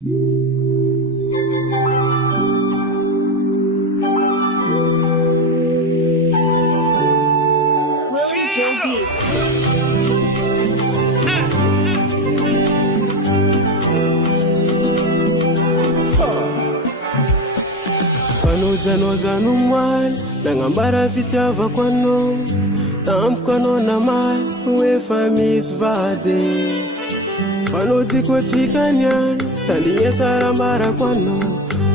Fanozanozano mwali nangambara fitiavako anao tampoko anao namaly hoefa misy vady fanojikotsika niany tandrigna tsara marako anao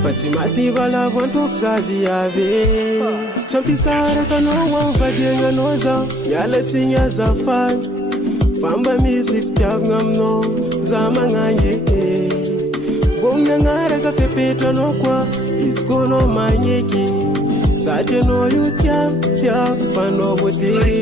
fa tsy maty valavo antoko zaviavy tsy ampisaraka anao amin'ny vadiagnanao zao mialatsigny azafady fa mba misy fitiavagna aminao za magnangy vogny agnaraka fepetranao koa izy koanao magneky satria anao io tiako fa anao voatery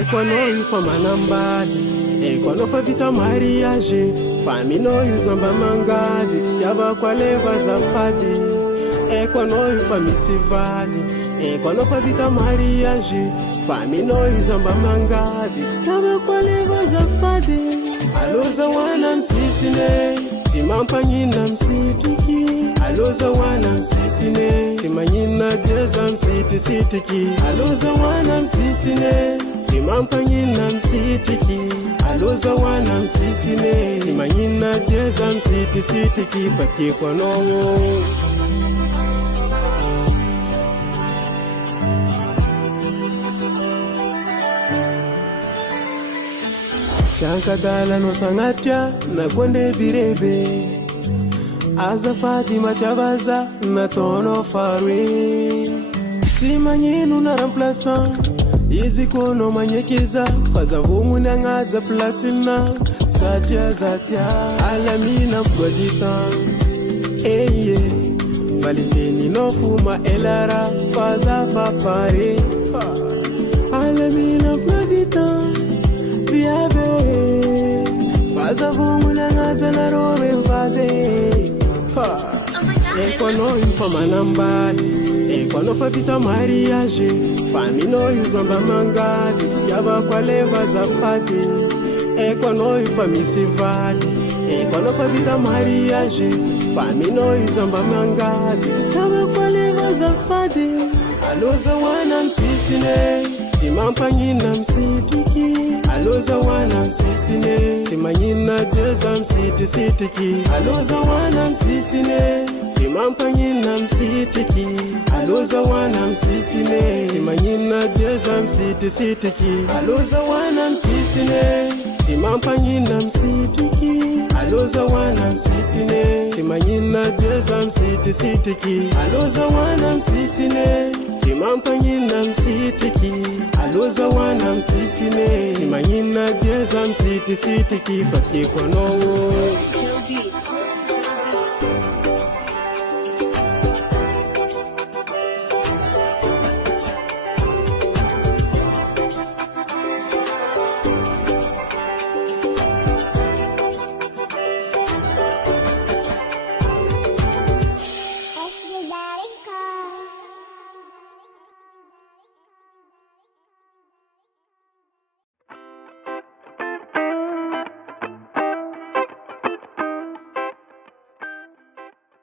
eko anao io fa manambady eko anao fa vita mariage fa minao io zamba mangady fitiavako aleva azafady eko anao io fa misy vady eko anao fa vita mariage fa minao io zamba mangady fitiavako aleva azafady allo zahoana misisine tsy mampagnina misitiky allo zahoana misisine tsy magnina dia za misitisitriky allo zahoana misisine tsy mampagnina misitiky allo zahoana misisine tsy magnina dia za misitisitriky fa tiako anao tsy ankadalanao sagnatria na koa ndebirebe azafady matiava za nataonao faroe tsy magnino na remplaçant izy koanao magneky za fa zavogny agnaja plasina satria za tia alamina emploi du temps eye valiteninao foma elara fa za fa pare alamina emploi du temps viave faza vogny agnaja narove mivady eko anao io fa manambady eko anao fa vita mariage fa minao io zamba mangady fitiavako aleva azafady eko anao io fa misy vady eko anao fa vita mariage fa minao io zamba mangady fitiavako aleva azafady allo zahoana misisine tsy mampagnina misitiky allo zahoana misisine tsy magnina dia za misitisitriky allo zahoana misisine tsy mampagnina misitiky allo zahoana misisine tsy magnina dia za misitisitriky allo zahoana misisine tsy mampagnina misitiky allo zahoana misisine tsy magnina dia za misitisitriky allo zahoana misisine tsy mampagnina misitiky allo zahoana misisine tsy magnina dia za misitisitriky fa tiako anao